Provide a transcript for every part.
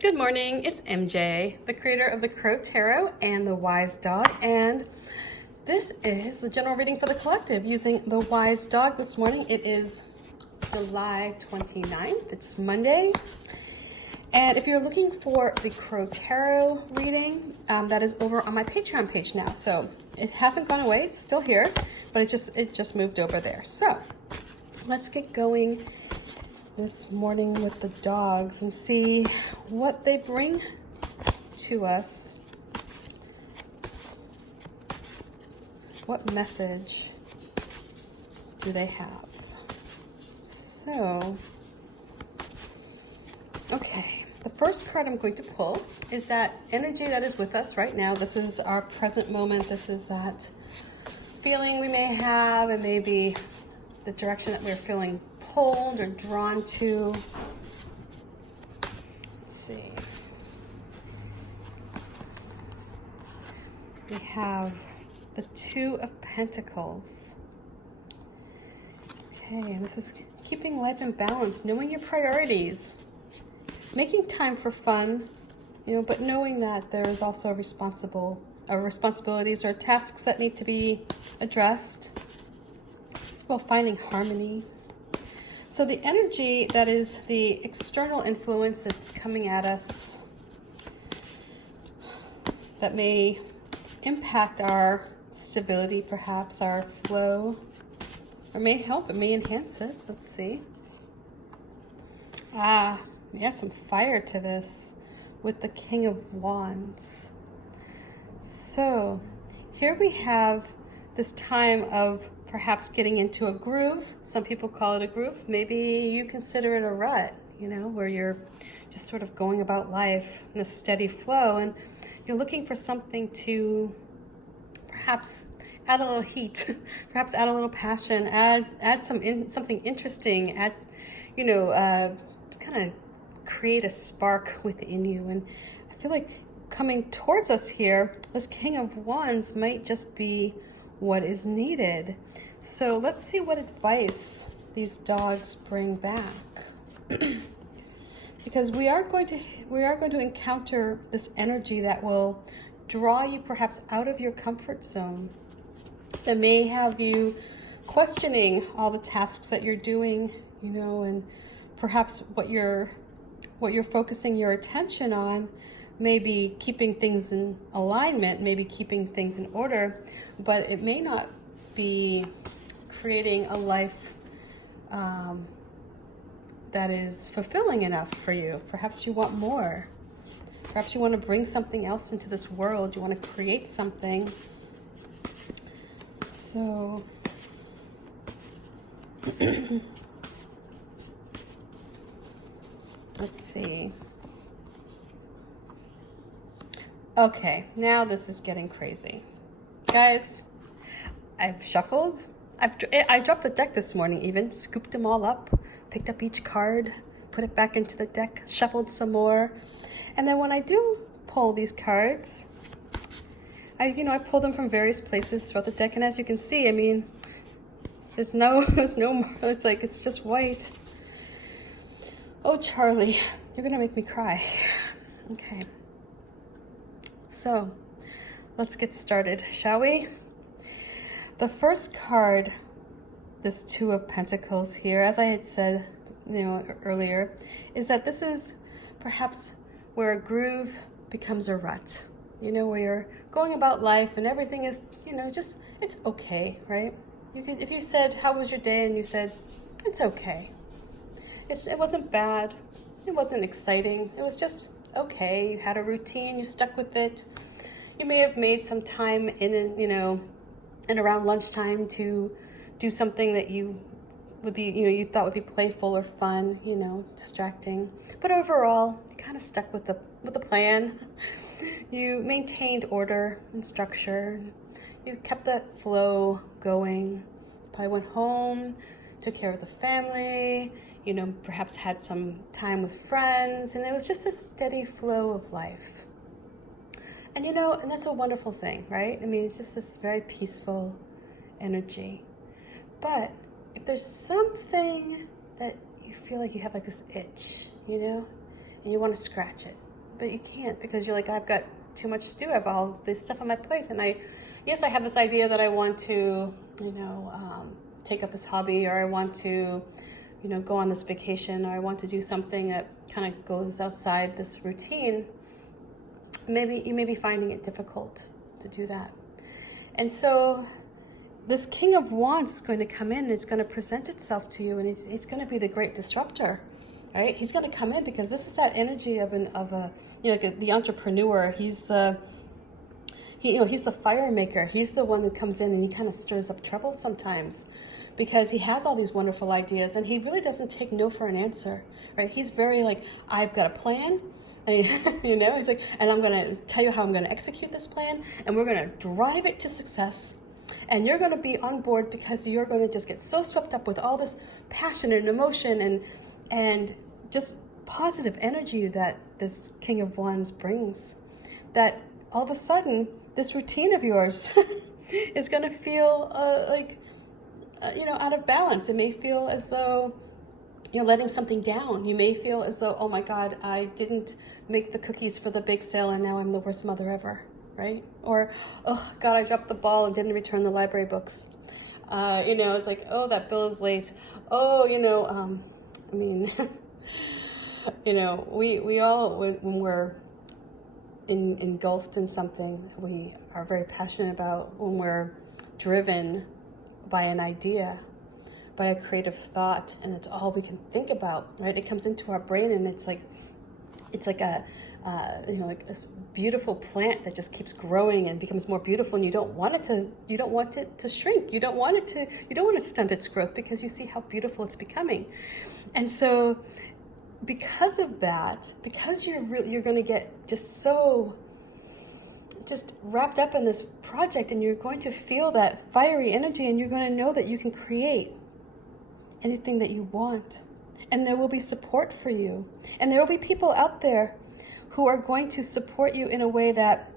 Good morning, it's MJ, the creator of the Crow Tarot and the Wise Dog, and this is the general reading for the collective using the Wise Dog this morning. It is July 29th, it's Monday, and if you're looking for the Crow Tarot reading, that is over on my Patreon page now, so it hasn't gone away, it's still here, but it just moved over there. So let's get going this morning with the dogs and see what they bring to us. What message do they have? So, okay, the first card I'm going to pull is that energy that is with us right now. This is our present moment. This is that feeling we may have, and maybe the direction that we're feeling pulled or drawn to. Let's see. We have the Two of Pentacles. Okay, this is keeping life in balance, knowing your priorities, making time for fun, but knowing that there is also responsibilities or tasks that need to be addressed. It's about finding harmony. So the energy that is the external influence that's coming at us that may impact our stability, perhaps our flow, or may help, it may enhance it. Let's see. We have some fire to this with the King of Wands. So here we have this time of perhaps getting into a groove. Some people call it a groove. Maybe you consider it a rut, where you're just sort of going about life in a steady flow, and you're looking for something to perhaps add a little heat, perhaps add a little passion, add something interesting, just kind of create a spark within you. And I feel like coming towards us here, this King of Wands might just be what is needed. So let's see what advice these dogs bring back. Because we are going to encounter this energy that will draw you perhaps out of your comfort zone, that may have you questioning all the tasks that you're doing, and perhaps what you're focusing your attention on, maybe keeping things in alignment, maybe keeping things in order, but it may not be creating a life that is fulfilling enough for you. Perhaps you want more. Perhaps you want to bring something else into this world. You want to create something. So let's see. Okay, now this is getting crazy. Guys, I've shuffled. I dropped the deck this morning even, scooped them all up, picked up each card, put it back into the deck, shuffled some more. And then when I do pull these cards, I pull them from various places throughout the deck. And as you can see, there's no more, it's just white. Oh, Charlie, you're gonna make me cry. Okay. So let's get started, shall we? The first card, this Two of Pentacles here, as I had said, earlier, is that this is perhaps where a groove becomes a rut. Where you're going about life and everything is, it's okay, right? If you said, how was your day? And you said, it's okay. It wasn't bad. It wasn't exciting. It was just okay. You had a routine, you stuck with it. You may have made some time and around lunchtime to do something that you would be, you thought would be playful or fun, distracting. But overall, you kind of stuck with the plan. You maintained order and structure. You kept that flow going. Probably went home, took care of the family, perhaps had some time with friends, and it was just a steady flow of life. And and that's a wonderful thing, right? It's just this very peaceful energy. But if there's something that you feel like you have like this itch, and you want to scratch it, but you can't because you're like, I've got too much to do. I have all this stuff on my plate. And I have this idea that I want to, take up this hobby, or I want to, go on this vacation, or I want to do something that kind of goes outside this routine. Maybe you may be finding it difficult to do that. And so this King of Wands is going to come in and it's going to present itself to you, and he's going to be the great disruptor, right? He's going to come in because this is that energy of the entrepreneur. He's the fire maker. He's the one who comes in and he kind of stirs up trouble sometimes because he has all these wonderful ideas and he really doesn't take no for an answer, right? He's very like, I've got a plan. He's like, and I'm going to tell you how I'm going to execute this plan, and we're going to drive it to success. And you're going to be on board because you're going to just get so swept up with all this passion and emotion and just positive energy that this King of Wands brings, that all of a sudden this routine of yours is going to feel out of balance. It may feel as though you're letting something down. You may feel as though, oh my God, I didn't make the cookies for the bake sale and now I'm the worst mother ever, right? Or, oh God, I dropped the ball and didn't return the library books. It's like, oh, that bill is late. Oh, we all, when we're engulfed in something we are very passionate about, when we're driven by an idea, by a creative thought, and it's all we can think about, right? It comes into our brain and it's like this beautiful plant that just keeps growing and becomes more beautiful, and you don't want it to shrink. You don't want to stunt its growth because you see how beautiful it's becoming. And so because of that, because you're going to get just wrapped up in this project, and you're going to feel that fiery energy, and you're going to know that you can create anything that you want, and there will be support for you, and there will be people out there who are going to support you in a way that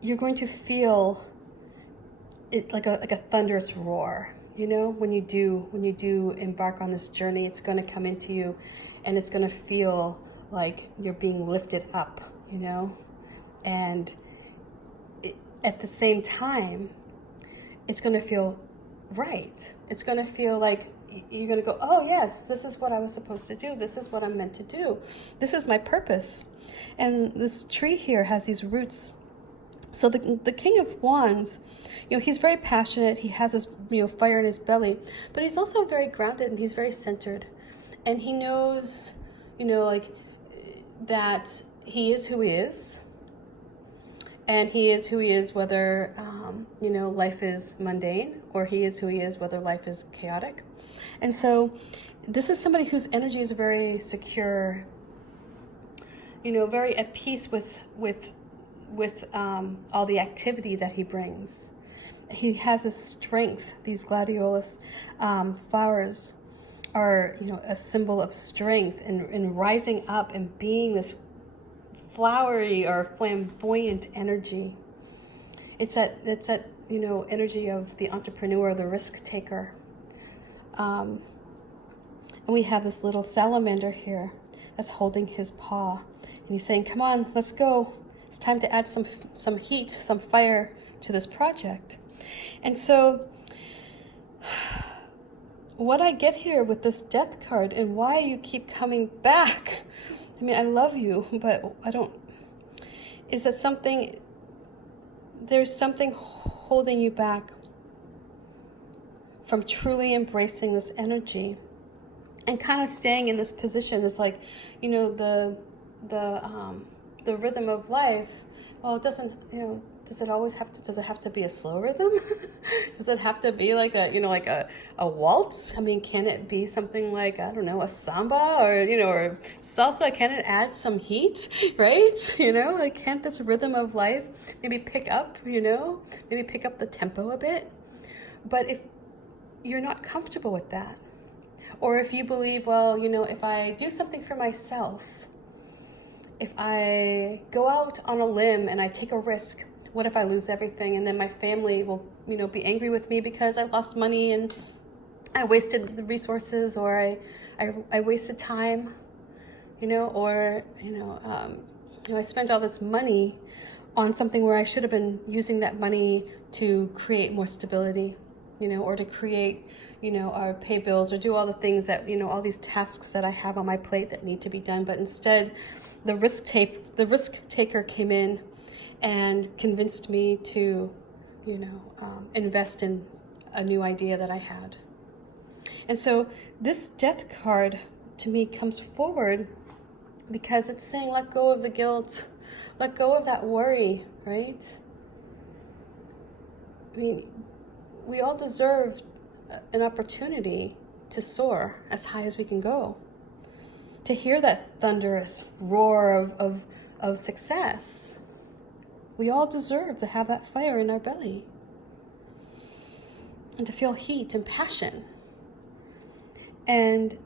you're going to feel it like a thunderous roar. When you do embark on this journey, it's going to come into you, and it's going to feel like you're being lifted up, and at the same time, it's going to feel right. It's going to feel like you're going to go, oh yes, this is what I was supposed to do. This is what I'm meant to do. This is my purpose. And this tree here has these roots. So the King of Wands, he's very passionate. He has this, fire in his belly, but he's also very grounded and he's very centered. And he knows, that he is who he is. And he is who he is whether, life is mundane, or he is who he is whether life is chaotic. And so this is somebody whose energy is very secure, very at peace with all the activity that he brings. He has a strength. These gladiolus flowers are, a symbol of strength and rising up and being this flowery or flamboyant energy. It's that energy of the entrepreneur, the risk taker. And we have this little salamander here that's holding his paw, and he's saying, come on, let's go. It's time to add some heat, some fire to this project. And so what I get here with this death card, and why you keep coming back, I love you, but I don't, is that there's something holding you back from truly embracing this energy and kind of staying in this position. It's like, the rhythm of life. Well, it doesn't, does it have to be a slow rhythm? Does it have to be like a waltz? Can it be something like, I don't know, a samba or salsa? Can it add some heat, right? Can't this rhythm of life maybe pick up, maybe pick up the tempo a bit? But if you're not comfortable with that, or if you believe, well, if I do something for myself, if I go out on a limb and I take a risk, what if I lose everything? And then my family will, be angry with me because I lost money and I wasted the resources, or I wasted time. or, I spent all this money on something where I should have been using that money to create more stability, or to create, or pay bills or do all the things that, all these tasks that I have on my plate that need to be done. But instead, the risk taker came in and convinced me to, invest in a new idea that I had. And so this death card to me comes forward because it's saying, let go of the guilt, let go of that worry, right? I mean, we all deserve an opportunity to soar as high as we can go, to hear that thunderous roar of success. We all deserve to have that fire in our belly and to feel heat and passion. And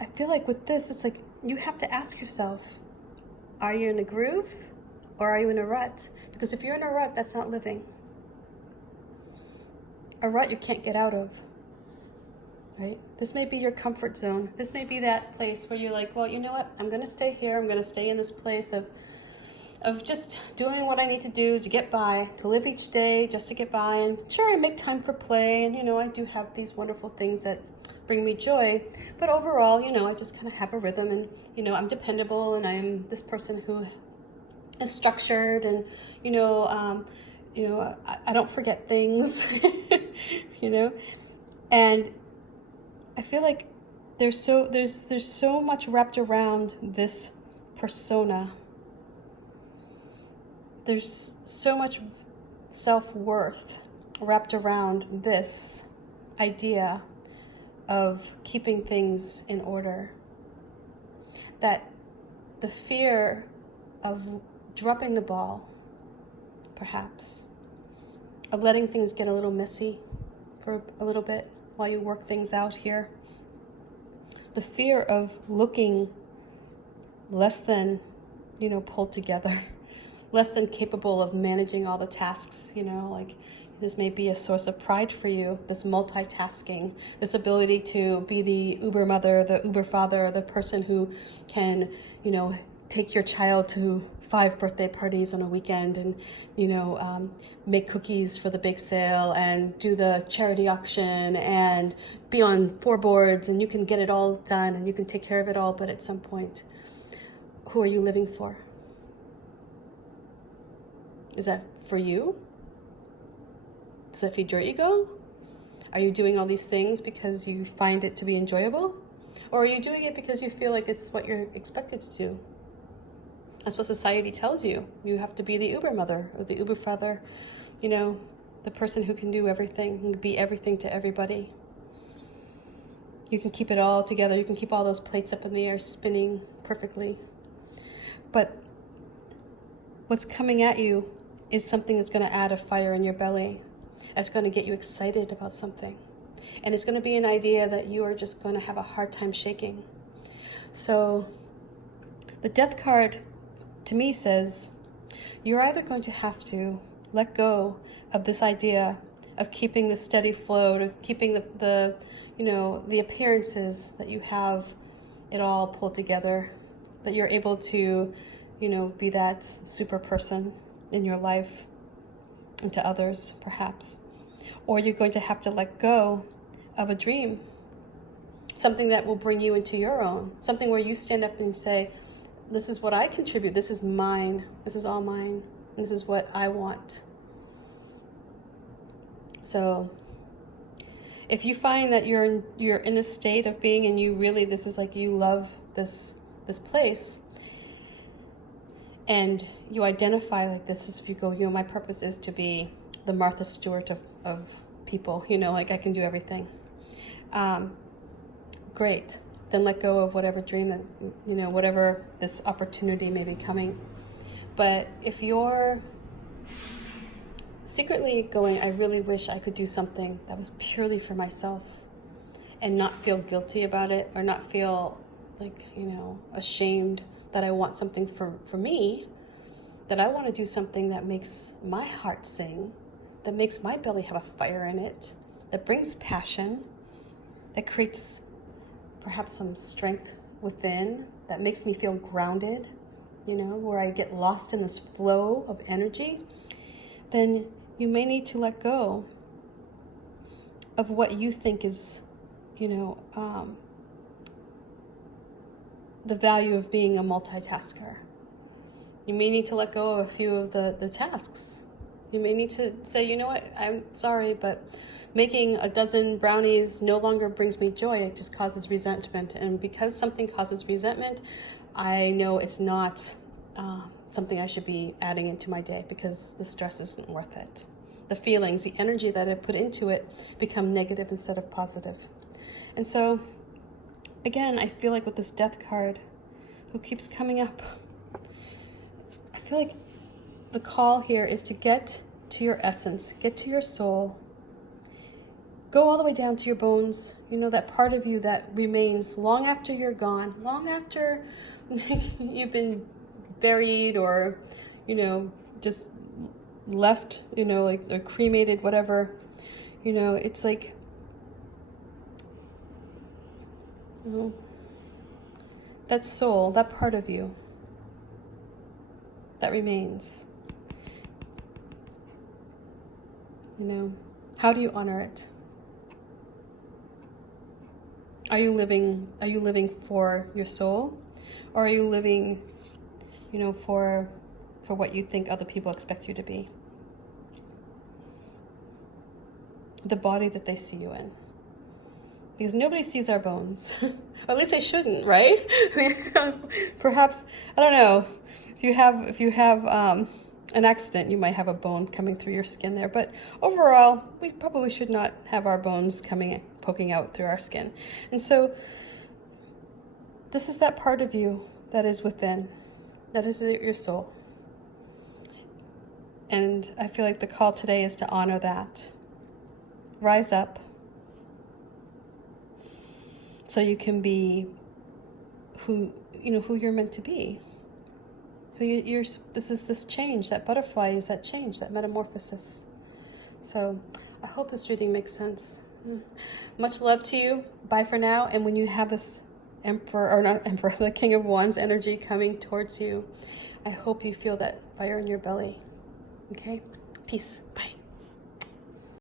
I feel like with this, it's like you have to ask yourself, are you in a groove or are you in a rut? Because if you're in a rut, that's not living. A rut you can't get out of, right? This may be your comfort zone. This may be that place where you're like, well, you know what? I'm going to stay here. I'm going to stay in this place of just doing what I need to do to get by, to live each day just to get by. And sure, I make time for play. And, I do have these wonderful things that bring me joy. But overall, I just kind of have a rhythm and, I'm dependable and I'm this person who is structured and, I don't forget things, and I feel like there's so much wrapped around this persona. There's so much self-worth wrapped around this idea of keeping things in order, that the fear of dropping the ball, perhaps, of letting things get a little messy for a little bit while you work things out here, the fear of looking less than, pulled together, less than capable of managing all the tasks, like this may be a source of pride for you, this multitasking, this ability to be the Uber mother, the Uber father, the person who can, take your child to 5 birthday parties on a weekend and, make cookies for the bake sale and do the charity auction and be on 4 boards, and you can get it all done and you can take care of it all. But at some point, who are you living for? Is that for you? Does that feed your ego? Are you doing all these things because you find it to be enjoyable? Or are you doing it because you feel like it's what you're expected to do? That's what society tells you. You have to be the Uber mother or the Uber father, the person who can do everything and be everything to everybody. You can keep it all together. You can keep all those plates up in the air spinning perfectly. But what's coming at you is something that's going to add a fire in your belly. It's going to get you excited about something. And it's going to be an idea that you are just going to have a hard time shaking. So the death card to me says, you're either going to have to let go of this idea of keeping the steady flow, keeping the appearances that you have it all pulled together, that you're able to, be that super person in your life and to others, perhaps. Or you're going to have to let go of a dream, something that will bring you into your own, something where you stand up and say, this is what I contribute, this is mine, this is all mine, this is what I want. So if you find that you're in this state of being and you really, this is like you love this place, and you identify like this is, if you go, my purpose is to be the Martha Stewart of people, like I can do everything. Great. Then let go of whatever dream that, whatever this opportunity may be coming. But if you're secretly going, I really wish I could do something that was purely for myself and not feel guilty about it, or not feel like, ashamed that I want something for me, that I want to do something that makes my heart sing, that makes my belly have a fire in it, that brings passion, that creates perhaps some strength within that makes me feel grounded, you know, where I get lost in this flow of energy, then you may need to let go of what you think is, you know, the value of being a multitasker. You may need to let go of a few of the tasks. You may need to say, you know what, I'm sorry, but making a dozen brownies no longer brings me joy. It just causes resentment. And because something causes resentment, I know it's not something I should be adding into my day, because the stress isn't worth it. The feelings, the energy that I put into it become negative instead of positive. And so, again, I feel like with this Death card, who keeps coming up, I feel like the call here is to get to your essence, get to your soul, go all the way down to your bones, you know, that part of you that remains long after you're gone, long after you've been buried or, you know, just left, you know, like or cremated, whatever. You know, it's like, you know, that soul, that part of you that remains. You know, how do you honor it? Are you living for your soul, or are you living, you know, for what you think other people expect you to be? The body that they see you in. Because nobody sees our bones. Or at least they shouldn't, right? I mean, perhaps, I don't know, if you have an accident, you might have a bone coming through your skin there. But overall, we probably should not have our bones poking out through our skin. And so this is that part of you that is within, that is your soul. And I feel like the call today is to honor that. Rise up so you can be who you're meant to be. This is this change. That butterfly is that change, that metamorphosis. So I hope this reading makes sense. Much love to you. Bye for now. And when you have this the King of Wands energy coming towards you, I hope you feel that fire in your belly. Okay? Peace. Bye.